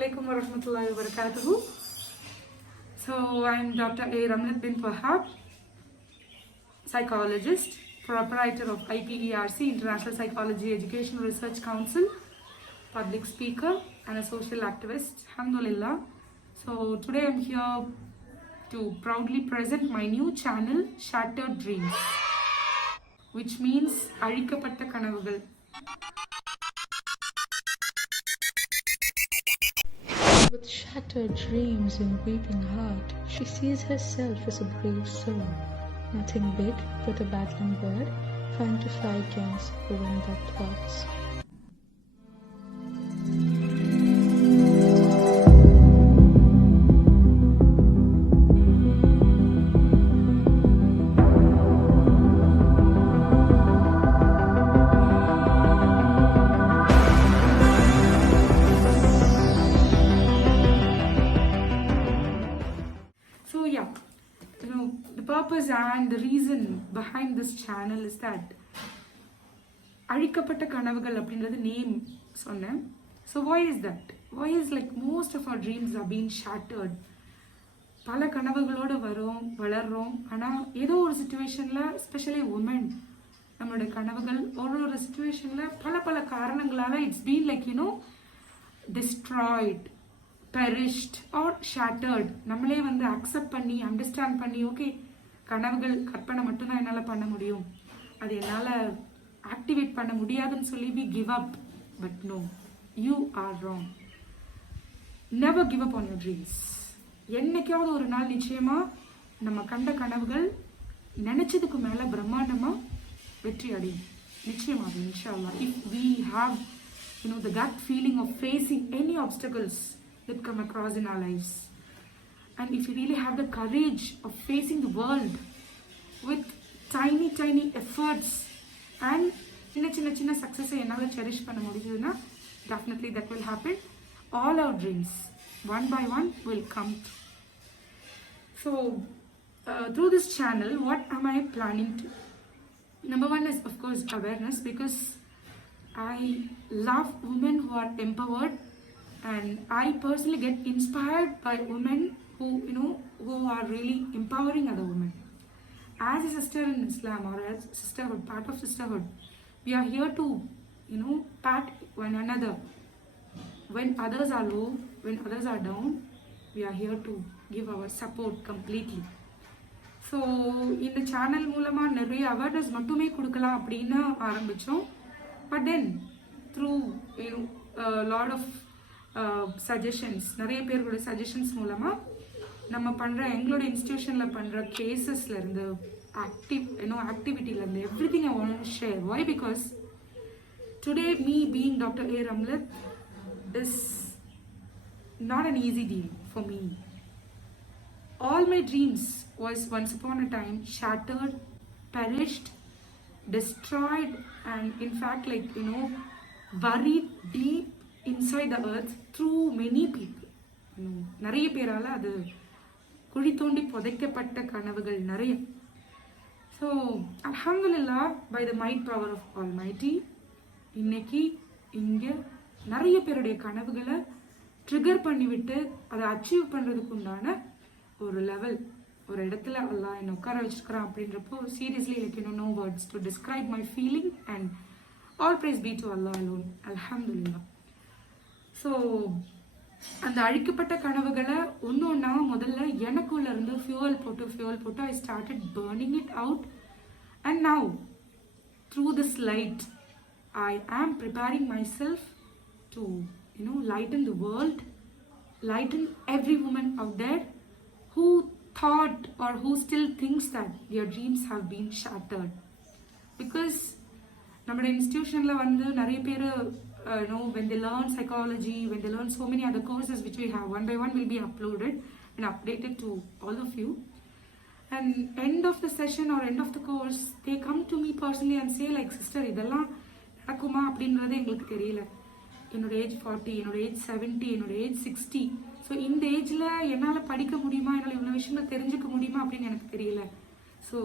Assalamualaikum warahmatullahi wabarakatuh. So I'm Dr. A. Ramlat bin Wahab, psychologist, proprietor of IPERC, International Psychology Educational Research Council, public speaker and a social activist. Alhamdulillah. So today I'm here to proudly present my new channel, Shattered Dreams, which means அழிக்கப்பட்ட கனவுகள். With shattered dreams and weeping heart, she sees herself as a brave soul, nothing big but a battling bird trying to fly against the wind that thwarts. The purpose and the reason behind this channel is that அழிக்கப்பட்ட கனவுகள் அப்படின்றது நேம் சொன்னேன். So why is that? Why is like most of our dreams are being shattered? பல கனவுகளோடு வளர்றோம். ஆனால் ஏதோ ஒரு சுச்சுவேஷனில் எஸ்பெஷலி உமன் நம்மளோட கனவுகள் ஒரு சுச்சுவேஷனில் பல காரணங்களால் it's been like destroyed, perished or shattered. நம்மளே அக்செப்ட் பண்ணி அண்டர்ஸ்டாண்ட் பண்ணி ஓகே கனவுகள் கற்பனை மட்டும்தான் என்னால் பண்ண முடியும், அது என்னால் ஆக்டிவேட் பண்ண முடியாதுன்னு சொல்லி we give up. But no, you are wrong. Never give up on your dreams. என்னைக்காவது ஒரு நாள் நிச்சயமா நம்ம கண்ட கனவுகள் நினைச்சதுக்கு மேல பிரம்மாண்டமா வெற்றி அடையும் நிச்சயமாக இன்ஷா அல்லாஹ். If we have the gut feeling of facing any obstacles that come across in our lives, and if you really have the courage of facing the world with tiny efforts and சின்ன success என்னால cherish பண்ண முடிஞ்சதுன்னா definitely that will happen. All our dreams one by one will come true. So through this channel, what am I planning to? Number one is of course awareness, because I love women who are empowered, and I personally get inspired by women who are really empowering other women. As a sister in Islam, or as sisterhood, part of sisterhood, we are here to pat one another. When others are low, when others are down, we are here to give our support completely. So இந்த சேனல் மூலமா நிறைய அவேர்னஸ் மட்டுமே கொடுக்கலாம் அப்படின்னு ஆரம்பிச்சோம். But then through lot of suggestions, நிறைய பேரோட சஜஷன்ஸ் மூலமா நம்ம பண்ற எங்களோட இன்ஸ்டிடியூஷன்ல பண்ற கேசஸ்ல இருந்து ஆக்டிவிட்டில இருந்து everything I want to share. Why? Because today me being Dr. A. Ramlat is not an easy deal for me. All my dreams was once upon a time shattered, perished, destroyed, and in fact buried deep inside the earth through many people. நிறைய பேரால அது குழி தோண்டி புதைக்கப்பட்ட கனவுகள் நிறைய. So அல்ஹம்துலில்லாஹ், by the might power of almighty, இன்னைக்கு இங்கே நிறைய பேருடைய கனவுகளை ட்ரிகர் பண்ணிவிட்டு அதை அச்சீவ் பண்ணுறதுக்கு உண்டான ஒரு லெவல், ஒரு இடத்துல அல்லாஹ் என்னை உட்கார வச்சிருக்கிறான் அப்படின்றப்போ seriously no words to describe my feeling. And all praise be to Allah alone. அல்ஹம்துலில்லாஹ். ஸோ அந்த அழிக்கப்பட்ட கனவுகளை ஒன்றா முதல்ல எனக்குள்ள இருந்து ஃபியூவல் போட்டு I started burning it out. And now through this light I am preparing my self to lighten the world, lighten every woman out there who thought or who still thinks that their dreams have been shattered. Because நம்மளோட இன்ஸ்டிடியூஷன்ல நிறைய பேர் when they learn psychology, when they learn so many other courses which we have, one by one will be uploaded and updated to all of you. And end of the session or end of the course, they come to me personally and say like, sister, இதெல்லாம் நடக்குமா அப்படின்றது எங்களுக்கு தெரியல. என்னோட ஏஜ் 40, என்னோட ஏஜ் 70, என்னோட ஏஜ் 60. ஸோ இந்த ஏஜில் என்னால் படிக்க முடியுமா, என்னால் இவ்வளோ விஷயங்கள் தெரிஞ்சுக்க முடியுமா அப்படின்னு எனக்கு தெரியல. So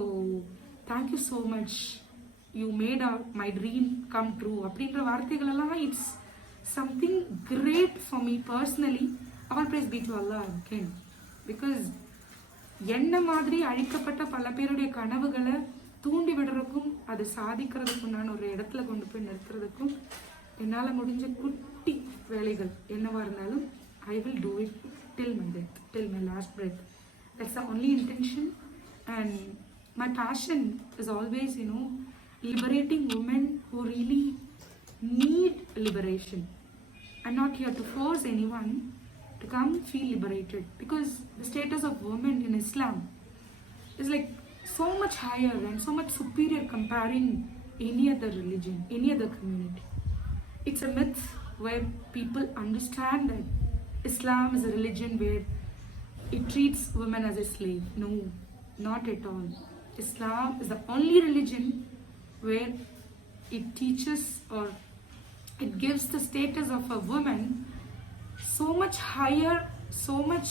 thank you so much, you made my dream come true அப்படின்ற வார்த்தைகளெல்லாம் it's something great for me personally. All praise be to Allah again, because என்ன மாதிரி அழிக்கப்பட்ட பல பேருடைய கனவுகளை தூண்டி விடுறதுக்கும் அது சாதிக்கிறதுக்கும் நான் ஒரு இடத்துல கொண்டு போய் நிறுத்துறதுக்கும் என்னால் முடிஞ்ச குட்டி வேலைகள் என்னவா இருந்தாலும் I will do it till my death, till my last breath. That's the only intention, and my passion is always, liberating women who really need liberation. I'm not here to force anyone to come feel liberated, because the status of women in Islam is like so much higher and so much superior comparing any other religion, any other community. It's a myth where people understand that Islam is a religion where it treats women as a slave. No, not at all. Islam is the only religion where it teaches, or it gives the status of a woman so much higher, so much,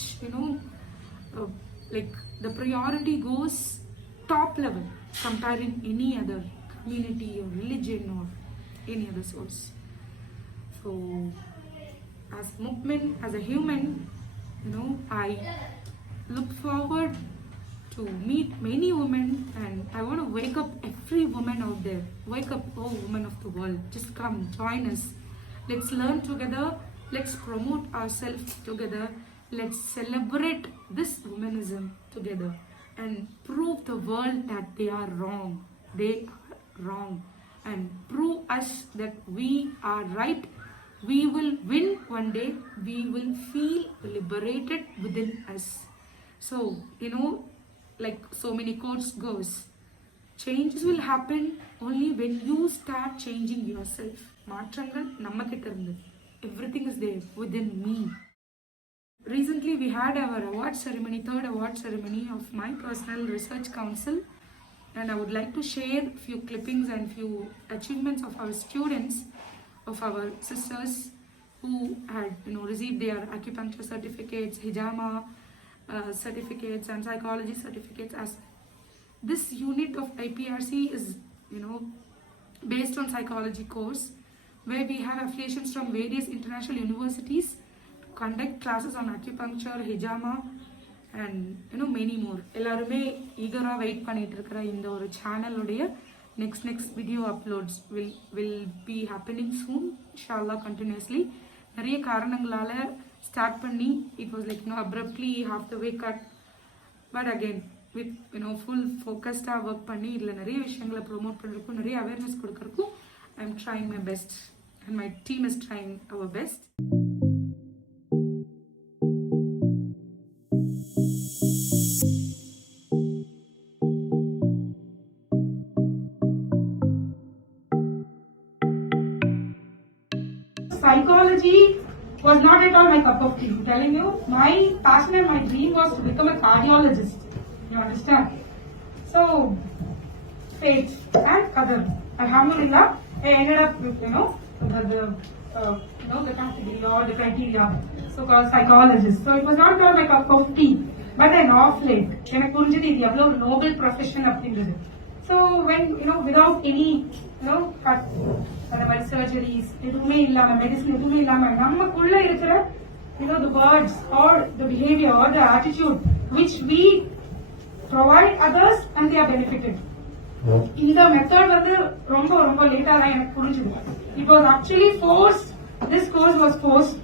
like the priority goes top level comparing any other community or religion or any other source. So as a mu'min, as a human, I look forward to meet many women, and I want to wake up every woman out there. Wake up, oh women of the world, just come, join us. Let's learn together, let's promote ourselves together, let's celebrate this womanism together and prove the world that they are wrong. They are wrong, and prove us that we are right. We will win one day. We will feel liberated within us. So, like so many quotes goes, changes will happen only when you start changing yourself. மாற்றங்கள் நம்ம கிட்ட இருந்து. Everything is there within me. Recently we had our award ceremony, third award ceremony of my personal research council, and I would like to share few clippings and few achievements of our students, of our sisters who had received their acupuncture certificates, hijama certificates and psychology certificates. As this unit of IPRC is based on psychology course, where we have affiliations from various international universities to conduct classes on acupuncture, hijama and many more. எல்லாருமே ஈகரா வெயிட் பண்ணிட்டு இருக்கிற இந்த ஒரு சேனலுடைய next video uploads will be happening soon, inshallah, continuously. நிறைய காரணங்களால ஸ்டார்ட் பண்ணி it was like abruptly half the way cut, but again with full focused work பண்ணி இதுல நிறைய விஷயங்களை ப்ரோமோட் பண்றதுக்கும் நிறைய அவேர்னஸ் கொடுக்கறதுக்கும் I am trying my best, and my team is trying our best. Psychology was not at all my cup of tea. I'm telling you, my passion and my dream was to become a cardiologist. You understand? So, fate and qadar. Alhamdulillah, I ended up with the category or the criteria, so-called psychologist. So it was not at all my cup of tea. But then off late, எனக்கு புரிஞ்சது இது எவ்வளவு Nobel profession அப்படின்றது. So when without any surgeries, எதுவுமே இல்லாம மெடிசன் எதுவுமே இல்லாம நமக்குள்ள இருக்கிற the words or the behavior or the attitude which we provide others and they are benefited. இந்த மெத்தட் வந்து ரொம்ப ரொம்ப லேட்டா தான் எனக்கு புரிஞ்சுது. It was actually forced. This course was forced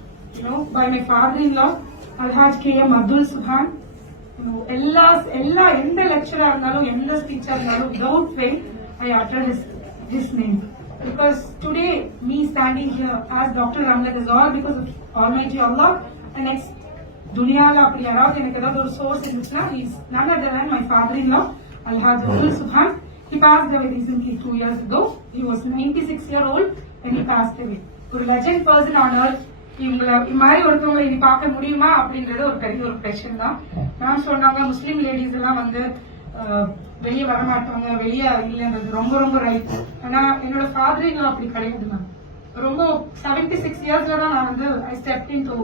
by my father-in-law, Alhaj K.M. Abdul Subhan. எல்லா எந்த லெக்சரா இருந்தாலும் எந்த ஸ்பீச்சா இருந்தாலும் without fail I utter his name, because today me standing here as Dr. Ramlat is all because of Almighty Allah. And next துனியால அப்படி யாராவது எனக்கு ஏதாவது ஒரு சோர்ஸ் இருந்துச்சுன்னா he is none other than my father-in-law, Alhaj Abdul Subhan. He passed away recently 2 years ago. He was 96-year-old when he passed away. ஒரு legend person on earth. இவங்களை மாதிரி ஒருத்தவங்களை இனி பார்க்க முடியுமா அப்படின்றது ஒரு பெரிய ஒரு பிரச்சனை தான். நான் சொன்னாங்க முஸ்லீம் லேடிஸ் எல்லாம் வந்து வெளியே வரமாட்டாங்க, வெளியே இல்லைன்றது ரொம்ப ரொம்ப ரைட். ஆனா என்னோட ஃபாதர் அப்படி கிடையாது மேம். ரொம்ப 76 இயர்ஸ்ல தான் நான் வந்து I stepped into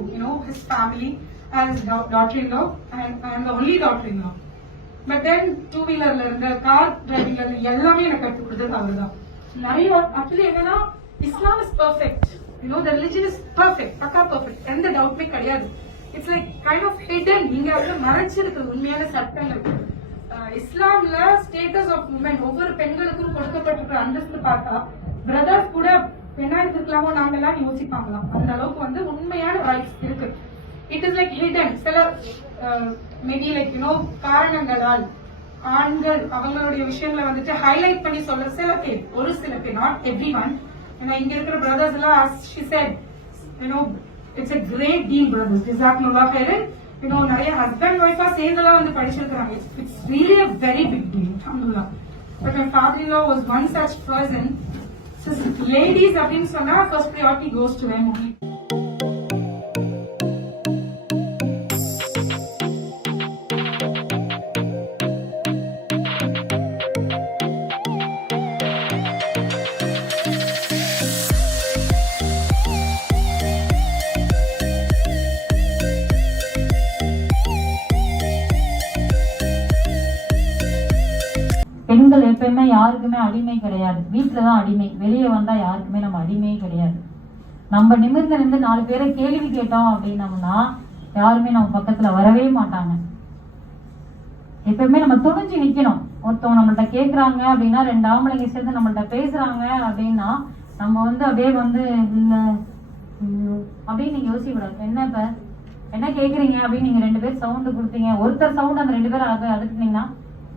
his family as daughter-in-law, and I am the only daughter-in-law. But then டூ-வீலர்ல இருந்த கார் டிரைவிங்ல இருந்து எல்லாமே எனக்கு கற்றுக் கொடுத்தது அவர்தான். நிறைய ஆக்சுவலி என்னன்னா Islam is perfect. the religion is perfect, பக்கா perfect, எந்த டவுட்மே கிடையாது. It's like kind of hidden. இங்க வந்து மறைச்சிருக்கு உண்மையான சட்டங்கள். இஸ்லாம்ல ஸ்டேட்டஸ் ஆஃப் உமன், ஒவ்வொரு பெண்களுக்கும் கொடுக்கப்பட்டிருக்கிற அந்தஸ்து பார்த்தா பிரதர்ஸ் கூட பெண்ணா இருக்கலாமோ நாங்க எல்லாம் யோசிப்பாங்களாம். அந்த அளவுக்கு வந்து உண்மையான ரைட்ஸ் இருக்கு. It is like hidden. சில மேபி லைக் காரணங்களால் ஆண்கள் அவங்களுடைய விஷயங்களை வந்துட்டு ஹைலைட் பண்ணி சொல்ற சில பேர், ஒரு சில பேர், நாட் எவ்ரி ஒன். ஏன்னா இங்க இருக்கிற பிரதர்ஸ் எல்லாம் as she said, it's a great deal brothers, ஜஸாக்குமுல்லாஹ் khairan. நிறைய ஹஸ்பண்ட் ஒய்ஃபா சேர்ந்தெல்லாம் வந்து படிச்சிருக்காங்க. It's really a very big deal, alhamdulillah. But my father-in-law was one such person. So ladies அப்படின்னு சொன்னா first priority goes to them only. பெண்கள் எப்பயுமே யாருக்குமே அடிமை கிடையாது. வீட்டுலதான் அடிமை, வெளியே வந்தா யாருக்குமே நம்ம அடிமையே கிடையாது. நம்ம நிமிர்ந்து நின்று 4 பேரை கேள்வி கேட்டோம் அப்படின்னம்னா யாருமே நம்ம பக்கத்துல வரவே மாட்டாங்க. எப்பயுமே நம்ம துணிஞ்சு நிக்கணும். ஒருத்தவங்க நம்மள்ட்ட கேக்குறாங்க அப்படின்னா, 2 ஆம்பளைங்க சேர்ந்து நம்மள்ட்ட பேசுறாங்க அப்படின்னா நம்ம வந்து அப்படியே வந்து இல்ல அப்படின்னு நீங்க யோசிக்கூடாது. இப்ப என்ன கேக்குறீங்க அப்படின்னு நீங்க 2 பேர் சவுண்ட் கொடுத்தீங்க, ஒருத்தர் சவுண்ட் அந்த 2 பேர் அதுக்குனீங்கன்னா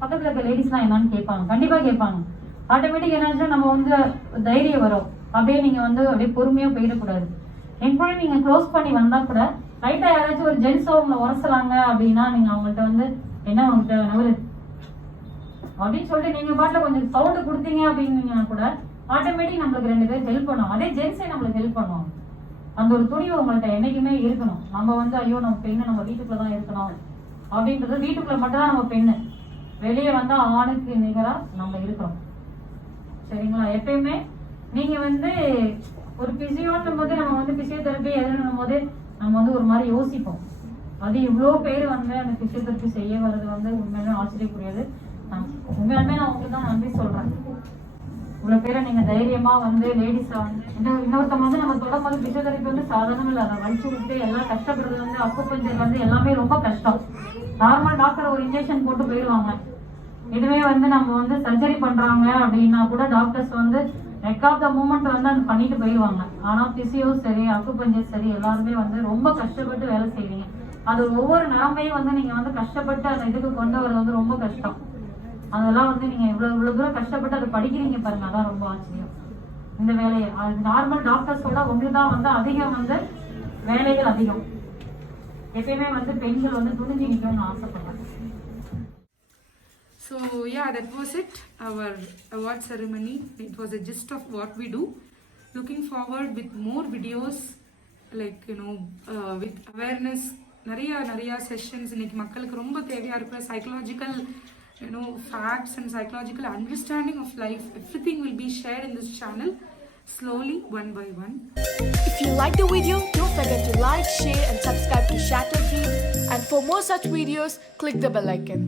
பக்கத்துல இருக்க லேடிஸ்லாம் என்னன்னு கேட்பாங்க, கண்டிப்பா கேட்பாங்க. ஆட்டோமேட்டிக் என்னாச்சுன்னா நம்ம வந்து தைரியம் வரும். அப்படியே நீங்க வந்து அப்படியே பொறுமையா போயிடக்கூடாது. எப்பொழுது நீங்க க்ளோஸ் பண்ணி வந்தா கூட லைட்டா யாராச்சும் ஒரு ஜென்ஸோ உங்களை உரசலாங்க அப்படின்னா நீங்க அவங்கள்ட்ட வந்து என்ன உங்கள்கிட்ட நவரு அப்படின்னு சொல்லிட்டு நீங்க பாட்டுல கொஞ்சம் சவுண்ட் கொடுத்தீங்க அப்படின்னீங்கன்னா கூட ஆட்டோமேட்டிக் நம்மளுக்கு 2 பேர் ஹெல்ப் பண்ணுவோம். அதே ஜென்ஸே நம்மளுக்கு ஹெல்ப் பண்ணுவோம். அந்த ஒரு துணிவு உங்கள்கிட்ட என்னைக்குமே இருக்கணும். நம்ம வந்து ஐயோ நம்ம பெண்ணு, நம்ம வீட்டுக்குள்ளதான் இருக்கணும் அப்படின்றது, வீட்டுக்குள்ள மட்டும் தான் நம்ம பெண்ணு, வெளியே வந்தா ஆணுக்கு நிகரா நம்ம இருக்கிறோம். சரிங்களா? எப்பயுமே நீங்க வந்து ஒரு பிசியோன்னும் போது நம்ம வந்து பிசியோதெரப்பி எதுன்னும் போது நம்ம வந்து ஒரு மாதிரி யோசிப்போம். அது இவ்வளவு பேர் வந்து அந்த பிசியோதெரப்பி செய்ய வர்றது வந்து உண்மையிலே ஆச்சரியக்கூடியது. உண்மையாலுமே நான் உங்களுக்கு தான் நன்றி சொல்றேன். இவ்வளவு பேரை நீங்க தைரியமா வந்து லேடிஸா வந்து இன்னொருத்தவங்க வந்து நம்ம தொடரும் போது பிசியோதெரப்பி வந்து சாதாரணம் இல்லை. அதை வலிச்சு விட்டு எல்லாம் கஷ்டப்படுறது வந்து அக்குபஞ்சர் வந்து எல்லாமே ரொம்ப கஷ்டம். நார்மல் டாக்டர் ஒரு இன்ஜெக்ஷன் போட்டு போயிடுவாங்க. இதுவே வந்து நம்ம வந்து சர்ஜரி பண்றாங்க அப்படின்னா கூட டாக்டர்ஸ் வந்து நெக் ஆஃப் த மூமெண்ட் வந்து அது பண்ணிட்டு போயிடுவாங்க. ஆனா பிசியோ சரி, அக்குபஞ்சர் சரி, எல்லாருமே வந்து ரொம்ப கஷ்டப்பட்டு வேலை செய்வீங்க. அது ஒவ்வொரு நரம்பையும் வந்து நீங்க வந்து கஷ்டப்பட்டு அந்த இதுக்கு கொண்டு வரது வந்து ரொம்ப கஷ்டம். அதெல்லாம் வந்து நீங்க இவ்வளவு தூரம் கஷ்டப்பட்டு அதை படிக்கிறீங்க பாருங்க, அதான் ரொம்ப ஆச்சரியம். இந்த வேலையை நார்மல் டாக்டர்ஸோட ஒண்ணுதான் வந்து அதிகம் வந்து வேலைகள் அதிகம். எப்பயுமே வந்து பெண்கள் வந்து துணிஞ்சு நிக்கணும்னு ஆசைப்படுறாங்க. So yeah, that was it, our award ceremony. It was a gist of what we do. Looking forward with more videos, like with awareness. நிறைய செஷன்ஸ் இன்னைக்கு மக்களுக்கு ரொம்ப தேவையா இருக்கிற psychological facts and psychological understanding of life. Everything will be shared in this channel slowly, one by one. If you like the video, don't forget to like, share and subscribe to Shattered Dreams. And for more such videos, click the bell icon.